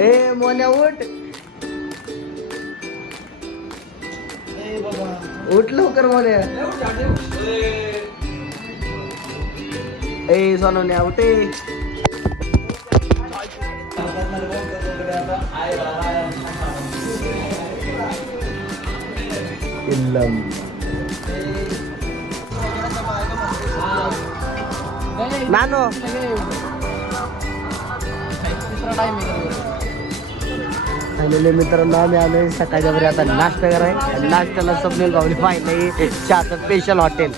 ए मोन्या उठ उठ लवकर मोन्या ए सोनवण्या उठे नानो फायनली मित्रांनो आम्ही आलोय सकाळच्या बरी आता नाश्ता कराय नाश्त्याला स्वप्नील भाऊनी पाहिजे चहाचं स्पेशल हॉटेल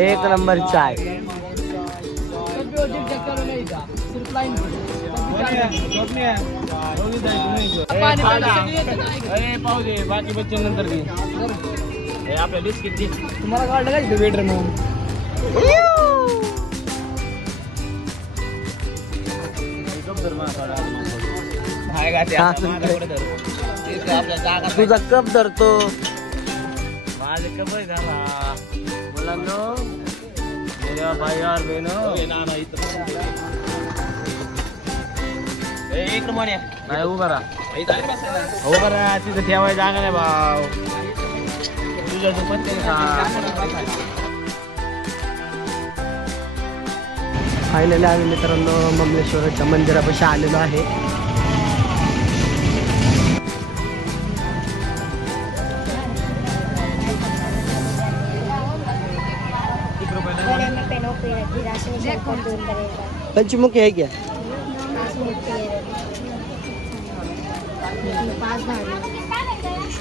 एक नंबर चाय बाकी बच्चे नंतर आपल्या बिस्किट तुम्हाला काढलं काय वेटर म्हणून तुझा कप धरतो माझे कप झाला मुलांनो भाई यार बहिणो एक म्हणे नाही उभा राहा तिथं ठेवायला जागा नाही भाऊ तुझ्या फायनली आम्ही मित्रांनो ममलेश्वराच्या मंदिरापाशी आलेलो आहे पंचमुखी है क्या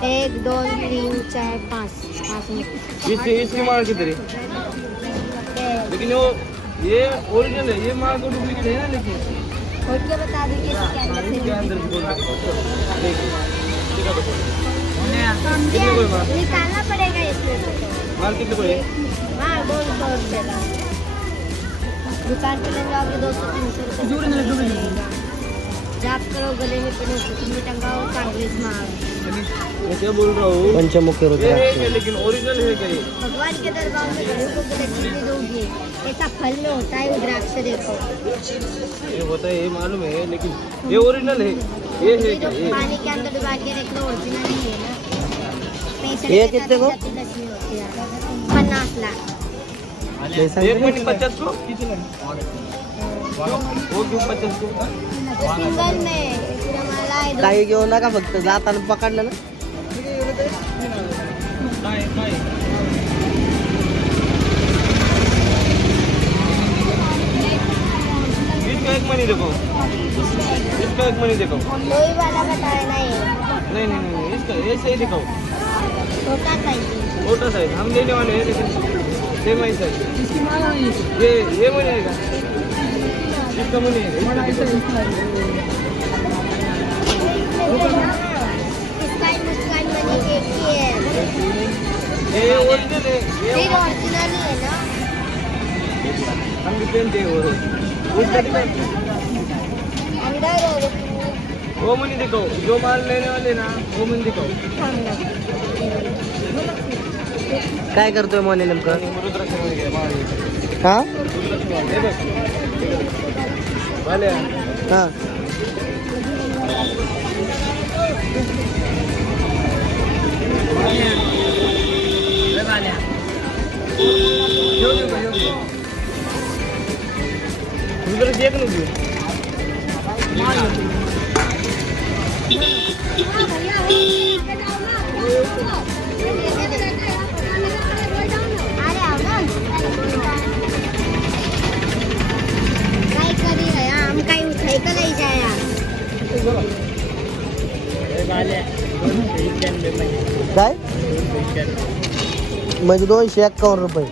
1 2 3 4 5 इसकी माल कितनी लेकिन वो ये ओरिजिनल है ये माल को डुप्लीकेट है ना लेकिन खोल के बता दीजिए इसके अंदर निकालना पड़ेगा इसमें माल कितने को है हाँ 200 रुपये दुकान पे ले जाओगे 200-300 रुपये जाप करो गले में पहनो तुमने टंगाओ कांग्रेस मार मैं क्या बोल रहा हूँ पंचमुखी रुद्राक्ष लेकिन ओरिजिनल है क्या भगवान के दरबार में घरों को गले में दोगे ऐसा फल में होता है रुद्राक्ष देखो ये होता है ये मालूम है लेकिन ये ओरिजिनल है ये है क्या ये पानी के अंदर डुबा के रख लो ओरिजिनल ही है ना ये कितने को 50 लाख एक मिनट 50 को वो क्यों 50 को सिंगल में पूरा माला है काही घेऊ नका फक्त जाताना पकडलं ना इसका एक मनी देखो इसका एक मनी देखो लोई वाला बताया नहीं नहीं इसका ऐसे ही दिखाओ छोटा साइज हम लेने वाले हैं लेकिन सेम ही साइज ये मनी आएगा इसका मनी ये ओरिजिनल है ये ओरिजिनल है ना हम भी पहनते हैं वो मनी दिखाओ जो माल लेने वाले ना वो मनी दिखाओ काय करतोय मोने नेमकं हा हा काय म्हणजे 251 रुपये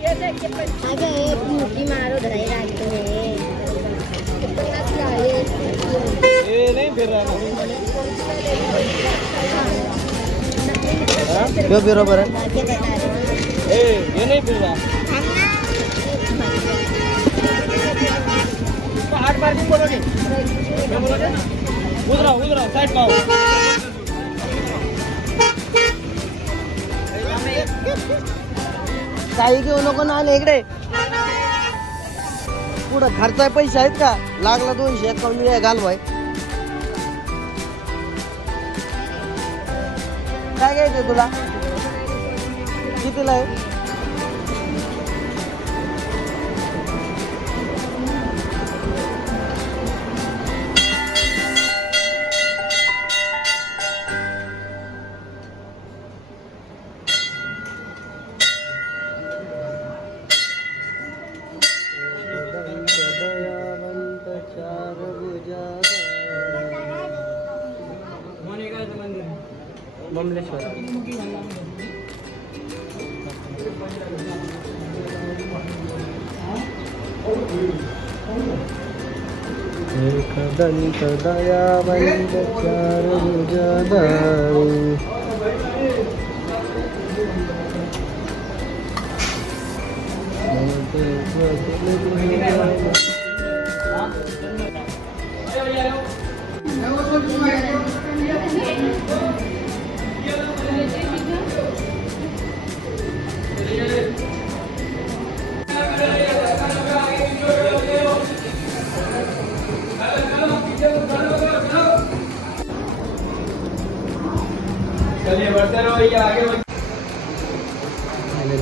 क्यों बरोबर है ये नहीं फिर रहा 8 बार क्यों बोलोगे उधर साइड पाओ काही घेऊ नको ना इकडे कुठं खर्चाय पैसे आहेत का? लागला 200 अकाउंट मी घालवाय. काय घ्यायचंय तुला? कितीला आहे? ममलेश्वर. एकदंत दयावंत चार भुजधारी.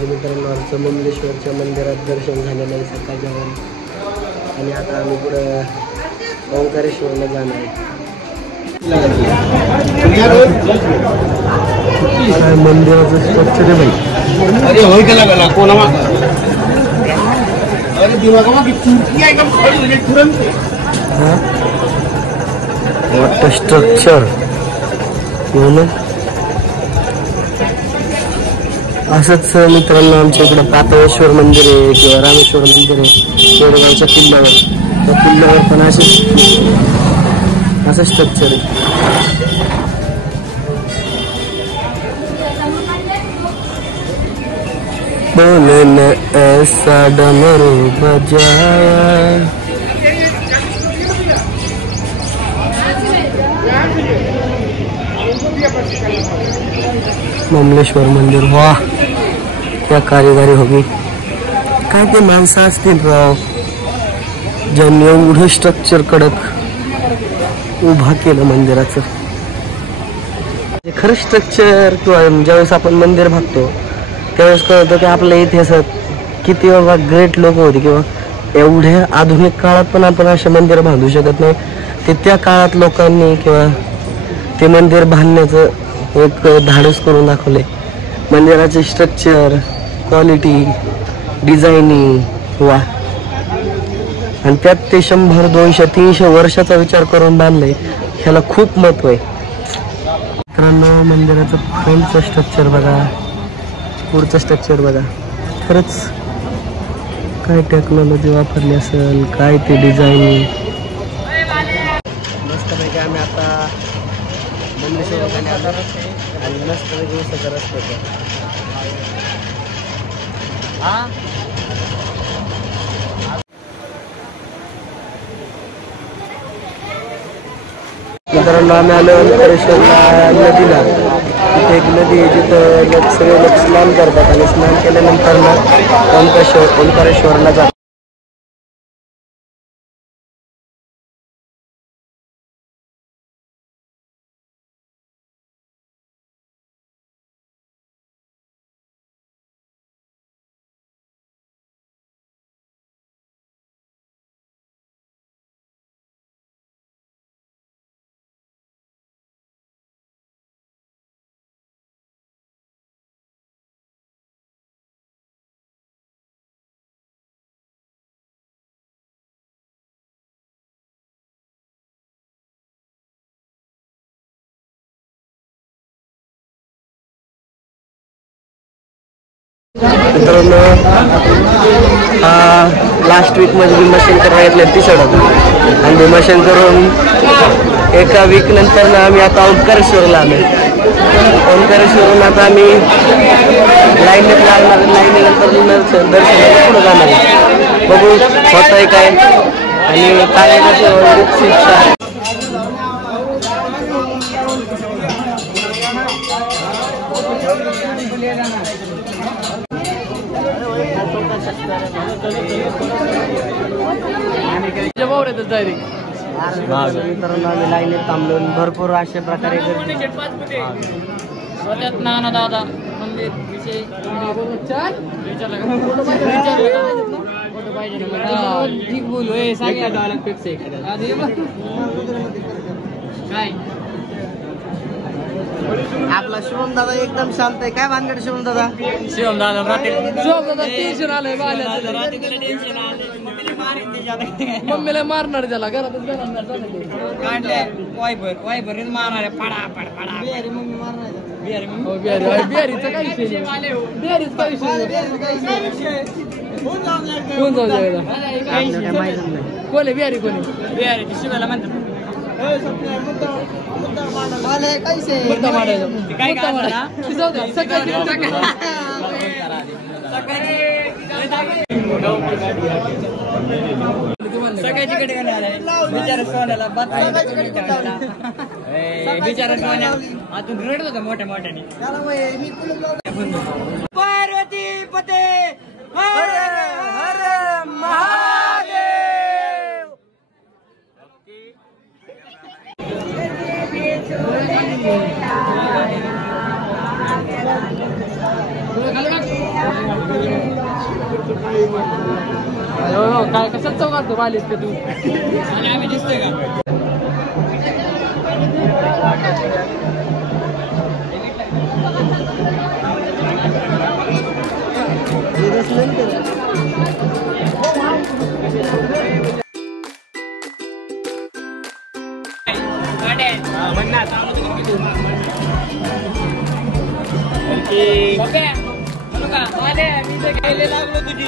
मित्रांनो आमचं ममलेश्वरच्या मंदिरात दर्शन झालेलं आहे सकाळ जेवण. आणि आता आम्ही पुढं ओंकारेश्वरला जाणार आहे. मंदिराचं स्ट्रक्चर आहे भाई. अरे होय केला गेला कोणा अरे दिमागा की चुरकी आहे का तुरंत वाटतं स्ट्रक्चर असंच मित्रांनो आमच्या इकडं पाताळेश्वर मंदिर आहे किंवा रामेश्वर मंदिर आहे शेडगावच्या किल्ल्यावर. त्या किल्ल्यावर पण असं स्ट्रक्चर आहे. बोलने ऐसा डमरू बजाया. ममलेश्वर मंदिर. वाह क्या कारीगरी होगी. काय ते माणसं असतील राव ज्यांनी एवढं स्ट्रक्चर कडक उभा केलं मंदिराचं. खरं स्ट्रक्चर किंवा ज्यावेळेस आपण मंदिर बघतो त्यावेळेस कळतं की आपल्या इतिहासात किती बाबा ग्रेट लोक होते किंवा एवढ्या आधुनिक काळात पण आपण असे मंदिर बांधू शकत नाही. ते त्या काळात लोकांनी किंवा ते मंदिर बांधण्याचं एक धाडस करून दाखवले. मंदिराचे स्ट्रक्चर क्वालिटी डिझायनिंग वा आणि त्यात ते 100 200 300 वर्षाचा विचार करून बांधले. ह्याला खूप महत्व आहे. मित्रांनो मंदिराचं फ्रंटचं स्ट्रक्चर बघा पुढचं स्ट्रक्चर बघा. खरंच काय टेक्नॉलॉजी वापरली असेल काय ते डिझाईन. मस्तपैकी आम्ही आता ममलेश्वर आणि मस्तपैकी मस्त करत होतो. मित्रांनो आम्ही आलो ओंकारेश्वरला नदीला. तिथे एक नदी आहे जिथं सगळे लोक स्नान करतात आणि स्नान केल्यानंतर ना ओंकारेश्वरला जातात. मित्रांनो लास्ट वीक मध्ये भीमाशंकर घेतले टी शर्ट होता आणि भीमाशंकर करून एका वीक नंतर आम्ही आता ओंकारेश्वरला आलो. ओंकारेश्वरून आता आम्ही लाईनीत लागणार. लाईनीनंतर दर्शनाला पुढे जाणार आहे. बघू होत आहे काय आणि काय शिक्षा. मित्रांनो आम्ही लाईनीत थांबलो भरपूर अशा प्रकारे नाना दादा मंदिर विषय ठीक बोलू काय आपला शिवम दादा एकदम शांत आहे. काय भानगड शिवम दादा? शिवम दादा टेन्शन आलंय मम्मीला मारणार त्याला घरातच वायभर मारणार बिहारीचा काय विषय बिहारीच काय विषय कोण जाऊ द्यायला कोण आहे बिहारी कोणी बिहारीची शिवायला म्हणतात सकाळची कडे बिचारा सोन्याला बिचारा सोन्या आतून रडत होता मोठ्या मोठ्याने पार्वती पते हर हर महादेव. काय कसं चौकात आलीस का तू आणि आम्ही दिसतोय का लागलो तुझी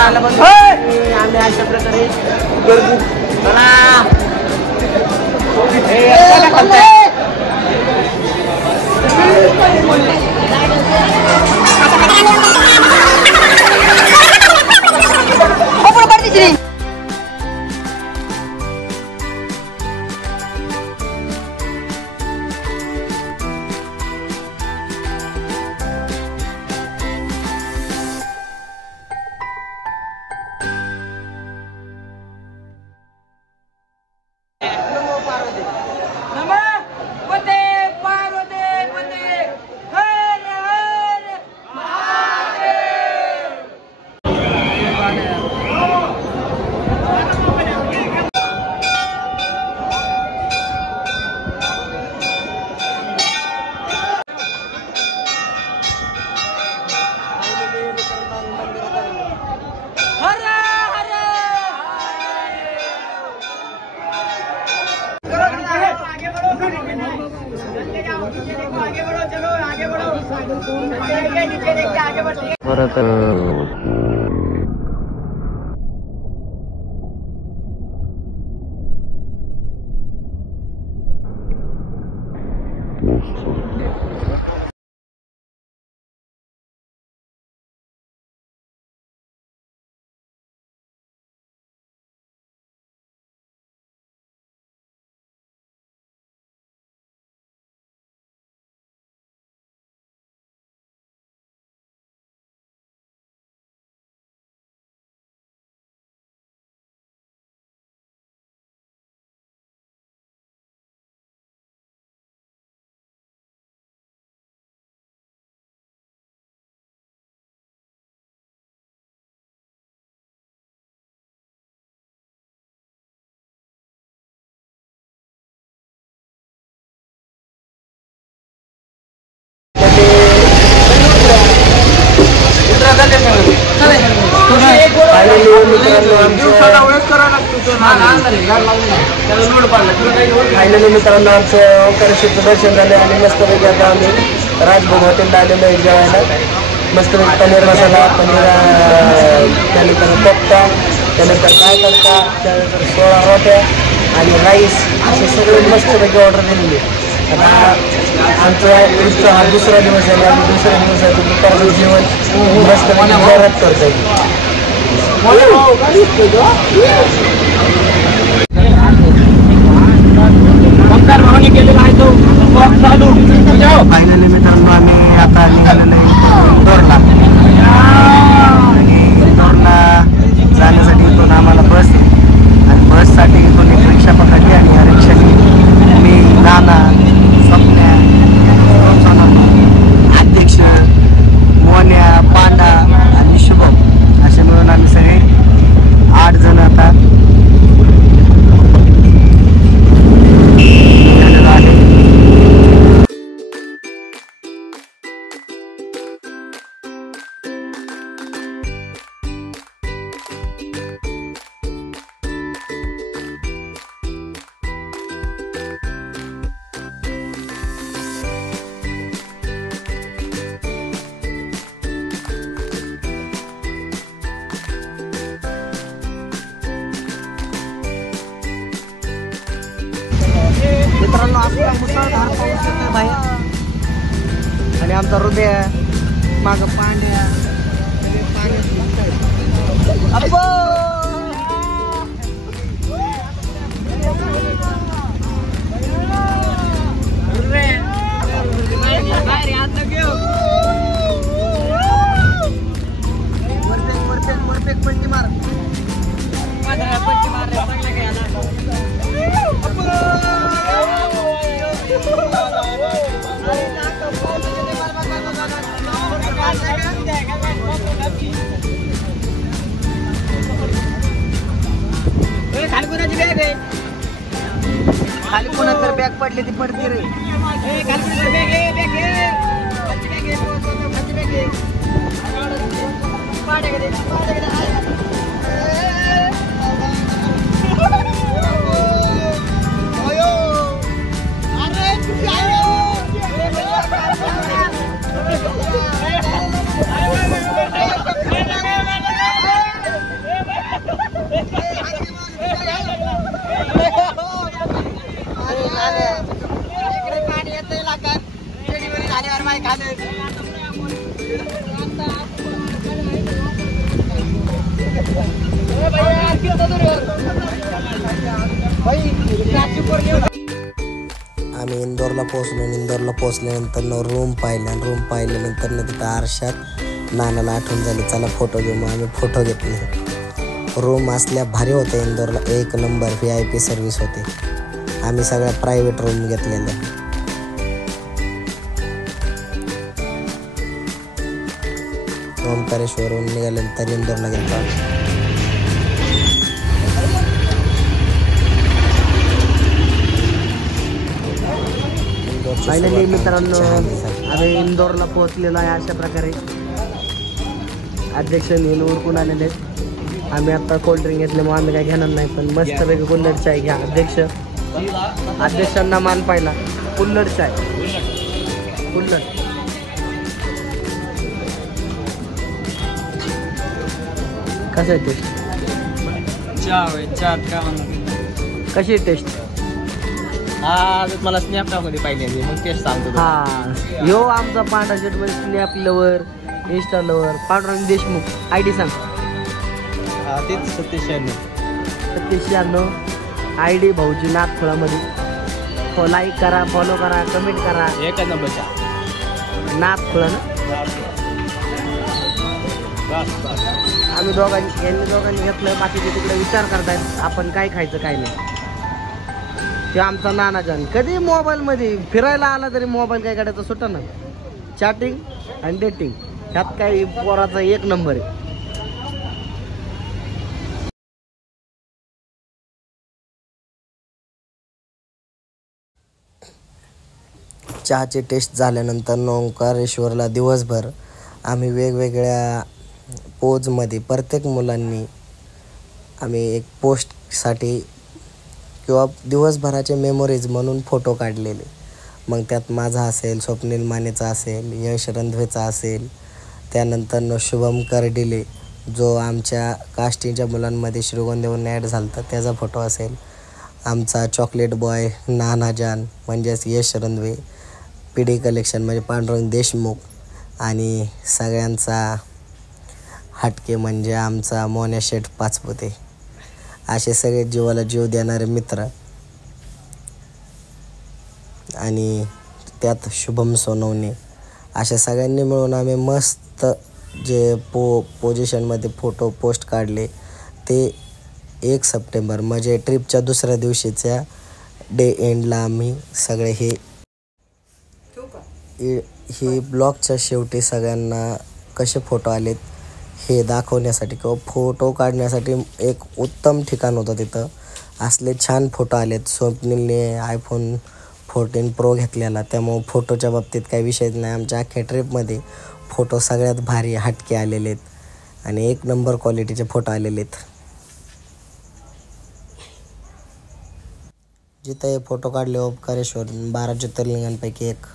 आम्ही अशा प्रकारे गर्दी फायनली मित्रांनो आमचं ओंकारेश्वरचं दर्शन झालं आणि मस्तपैकी आता आम्ही राजभोग हॉटेलला आलेलो आहे जेवायला. मस्तपैकी पनीर मसाला, पनीर, त्यानंतर कोफ्ता, त्यानंतर काय करता, त्यानंतर 16 रोट्या आणि राईस असे सगळे मस्तपैकी ऑर्डर दिलेली. आता आमचा ट्रिपचा हा दुसरा दिवस आहे आणि दुसऱ्या दिवसाचं दुपारचं जेवण मस्तपैकी जोरात करता येईल. फायनली मित्रांनो आम्ही आता निघालेलो आहे इंदोरला आणि इंदोरला जाण्यासाठी इथून आम्हाला बस आहे आणि बससाठी इथून एक रिक्षा पकडली आणि या रिक्षाने मी, नाना, स्वप्न्या, अध्यक्ष, मोन्या, पांडा आणि शुभम असे मिळून आम्ही सगळे 8 जण आता आले. मित्रांनो आपला मुसळधार पाऊस येतोय बाहेर आणि आमचा हृदय माग पांड्या वरपेक पलटी मार खाली कोणा तर बॅग पडली ती पडते रे. आम्ही इंदोरला पोहोचलो. इंदोरला पोहोचल्यानंतर रूम पाहिल्या. रूम पाहिल्यानंतर तिथं आरशात नानाला आठवण झाली, चला फोटो घेऊ. मग आम्ही फोटो घेतले. रूम असल्या भारी होत्या इंदोरला, 1 नंबर VIP सर्व्हिस होती. आम्ही सगळ्या प्रायव्हेट रूम घेतलेल्या. ओंकारेश्वरहून निघाल्यानंतर इंदोरला गेलो. फायनली मित्रांनो आम्ही इंदोरला पोहोचलेलो आहे. अशा प्रकारे अध्यक्ष नेहमी उरकून आलेले आहेत. आम्ही आता कोल्ड्रिंक घेतल्यामुळे आम्ही काही घेणार नाही, पण मस्तपैकी कुल्हड चाय घ्या. अध्यक्षांना मान पाहिला. कुल्हड चाय, कुल्हड कसं आहे टेस्ट? कशी आहे टेस्ट? मला स्नॅप टाकमध्ये पाहिजे मग तेच सांगतो. हा यो आमचा पांढरा शर्ट मध्ये snap lover, Insta lover Pandurang Deshmukh. ID सांग. 3796 ID भाऊजी नाथखोळामध्ये. लाईक करा, फॉलो करा, कमेंट करा. 1 नंबरच्या नाथखोळा ना. आम्ही दोघांनी घेतलं. बाकीचे तिकडे विचार करतायत आपण काय खायचं काय नाही. ते आमचा नानाजान कधी मोबाईल मध्ये फिरायला आला तरी मोबाईल काय काढायचा सुटा ना. चॅटिंग आणि डेटिंग ह्यात काही पोराचा 1 नंबर आहे. चहाची टेस्ट झाल्यानंतर ओंकारेश्वरला दिवसभर आम्ही वेगवेगळ्या पोजमध्ये प्रत्येक मुलांनी आम्ही एक पोस्टसाठी किंवा दिवसभराचे मेमोरीज म्हणून फोटो काढलेले. मग त्यात माझा असेल, स्वप्नील मानेचा असेल, यश रंधवेचा असेल, त्यानंतर शुभम कर्डिले जो आमच्या कास्टिंगच्या मुलांमध्ये श्रीगोंद्यावरून ॲड झाला होता त्याचा फोटो असेल, आमचा चॉकलेट बॉय नानाजान म्हणजेच यश रंधवे, पिढी कलेक्शन म्हणजे पांडुरंग देशमुख आणि सगळ्यांचा हटके म्हणजे आमचा मोन्या शेठ पाचपुते. असे सगळे जीवाला जीव देणारे मित्र आणि त्यात शुभम सोनवणे अशा सगळ्यांनी मिळून आम्ही मस्त जे पोझिशनमध्ये फोटो पोस्ट काढले ते 1 सप्टेंबर म्हणजे ट्रिपच्या दुसऱ्या दिवशीच्या डे एंडला आम्ही सगळे ही ब्लॉगच्या शेवटी सगळ्यांना कसे फोटो आलेत हे दाखवण्यासाठी किंवा फोटो काढण्यासाठी एक उत्तम ठिकाण होतं. तिथं असले छान फोटो आलेत. स्वप्नीलने iPhone 14 Pro घेतलेला, त्यामुळं फोटोच्या बाबतीत काही विषयच नाही. आमच्या अख्ख्या ट्रिपमध्ये फोटो सगळ्यात भारी हटके आलेले आहेत आणि 1 नंबर क्वालिटीचे फोटो आलेले आहेत. जिथं हे फोटो काढले ओंकारेश्वर 12 ज्योतिर्लिंगांपैकी एक